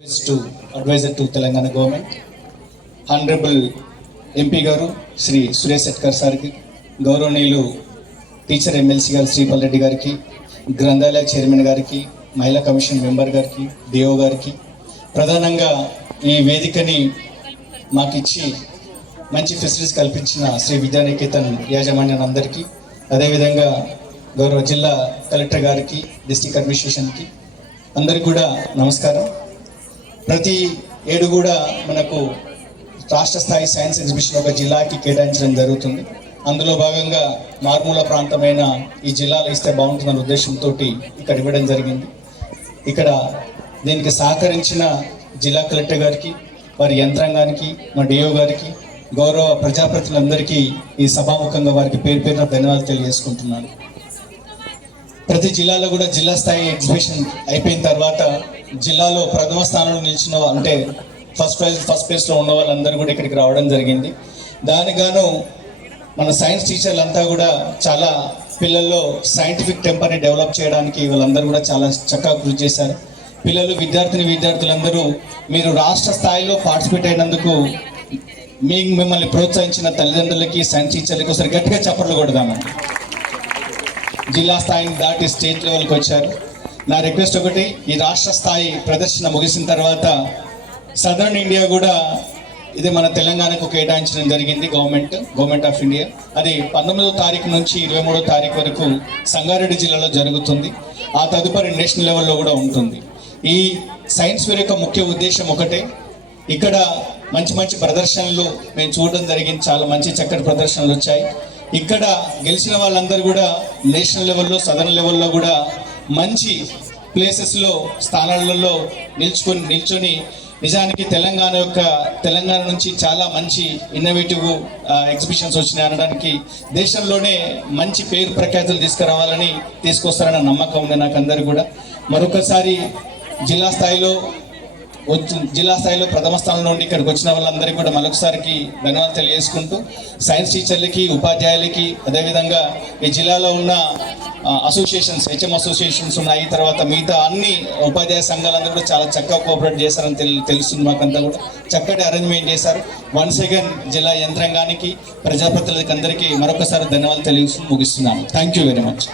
to advisor to Telangana government, Honorable MP Garu, Sri Suresh Setkar Sarki, Gauronilu Teacher MLC Garu Sripal Reddy Gariki, Grandalaya Chairman Gariki, Mahila Commission Member Gariki, Deo Gariki, ప్రధానంగా ఈ వేదికని మాకిచ్చి మంచి facilities కల్పించిన శ్రీ విద్యానికేతన్ యాజమాన్యం అందరికీ, అదేవిధంగా గౌరవ జిల్లా collector గారికి, డిస్ట్రిక్ట్ అడ్మినిస్ట్రేషన్కి అందరికీ కూడా నమస్కారం. ప్రతి ఏడు కూడా మనకు రాష్ట్ర స్థాయి సైన్స్ ఎగ్జిబిషన్ ఒక జిల్లాకి కేటాయించడం జరుగుతుంది. అందులో భాగంగా మారుమూల ప్రాంతమైన ఈ జిల్లాలో ఇస్తే బాగుంటుందన్న ఉద్దేశంతో ఇక్కడ ఇవ్వడం జరిగింది. ఇక్కడ దీనికి సహకరించిన జిల్లా కలెక్టర్ గారికి, వారి యంత్రాంగానికి, మా డిఓ గారికి, గౌరవ ప్రజాప్రతినిధులందరికీ ఈ సభాముఖంగా వారికి పేరు పేరున ధన్యవాదాలు తెలియజేసుకుంటున్నాను. ప్రతి జిల్లాలో కూడా జిల్లా స్థాయి ఎగ్జిబిషన్ అయిపోయిన తర్వాత జిల్లాలో ప్రథమ స్థానంలో నిలిచిన అంటే ఫస్ట్ ప్లేస్లో ఉన్న వాళ్ళందరూ కూడా ఇక్కడికి రావడం జరిగింది. దానికి గాను మన సైన్స్ టీచర్లంతా కూడా చాలా పిల్లల్లో సైంటిఫిక్ టెంపర్ని డెవలప్ చేయడానికి వాళ్ళందరూ కూడా చాలా చక్కగా కృషి చేశారు. విద్యార్థులందరూ మీరు రాష్ట్ర స్థాయిలో పార్టిసిపేట్ అయినందుకు మిమ్మల్ని ప్రోత్సహించిన తల్లిదండ్రులకి, సైన్స్ టీచర్లకి ఒకసారి గట్టిగా చప్పట్లు కొడదామని. జిల్లా స్థాయిని దాటి స్టేట్ లెవెల్కి వచ్చారు. నా రిక్వెస్ట్ ఒకటి, ఈ రాష్ట్ర స్థాయి ప్రదర్శన ముగిసిన తర్వాత సదర్న్ ఇండియా కూడా ఇది మన తెలంగాణకు కేటాయించడం జరిగింది గవర్నమెంట్ ఆఫ్ ఇండియా. అది 19వ తారీఖు నుంచి 23వ తారీఖు వరకు సంగారెడ్డి జిల్లాలో జరుగుతుంది. ఆ తదుపరి నేషనల్ లెవెల్లో కూడా ఉంటుంది. ఈ సైన్స్ ఫేర్ యొక్క ముఖ్య ఉద్దేశం ఒకటే, ఇక్కడ మంచి ప్రదర్శనలు మేము చూడడం జరిగింది. చాలా చక్కటి ప్రదర్శనలు వచ్చాయి. ఇక్కడ గెలిచిన వాళ్ళందరూ కూడా నేషనల్ లెవెల్లో, సదరన్ లెవెల్లో కూడా మంచి ప్లేసెస్లో, స్థానాలలో నిల్చొని నిజానికి తెలంగాణ నుంచి చాలా మంచి ఇన్నోవేటివ్ ఎగ్జిబిషన్స్ వచ్చినాయి అనడానికి, దేశంలోనే మంచి పేరు ప్రఖ్యాతులు తీసుకొస్తారన్న నమ్మకం ఉంది నాకు. అందరూ కూడా మరొకసారి జిల్లా స్థాయిలో ప్రథమ స్థానం నుండి ఇక్కడికి వచ్చిన వాళ్ళందరికీ కూడా మరొకసారికి ధన్యవాదాలు తెలియజేసుకుంటూ, సైన్స్ టీచర్లకి, ఉపాధ్యాయులకి, అదేవిధంగా ఈ జిల్లాలో ఉన్న అసోసియేషన్స్, హెచ్ఎం అసోసియేషన్స్ ఉన్నాయి, తర్వాత మిగతా అన్ని ఉపాధ్యాయ సంఘాలందరూ కూడా చాలా చక్కగా కోఆపరేట్ చేశారని తెలుస్తుంది. మాకంతా కూడా చక్కటి అరేంజ్మెంట్ చేశారు. వన్స్ అగైన్ జిల్లా యంత్రాంగానికి, ప్రజాప్రతినిధులకి అందరికీ మరొకసారి ధన్యవాదాలు తెలియజేస్తూ ముగిస్తున్నాను. Thank you very much.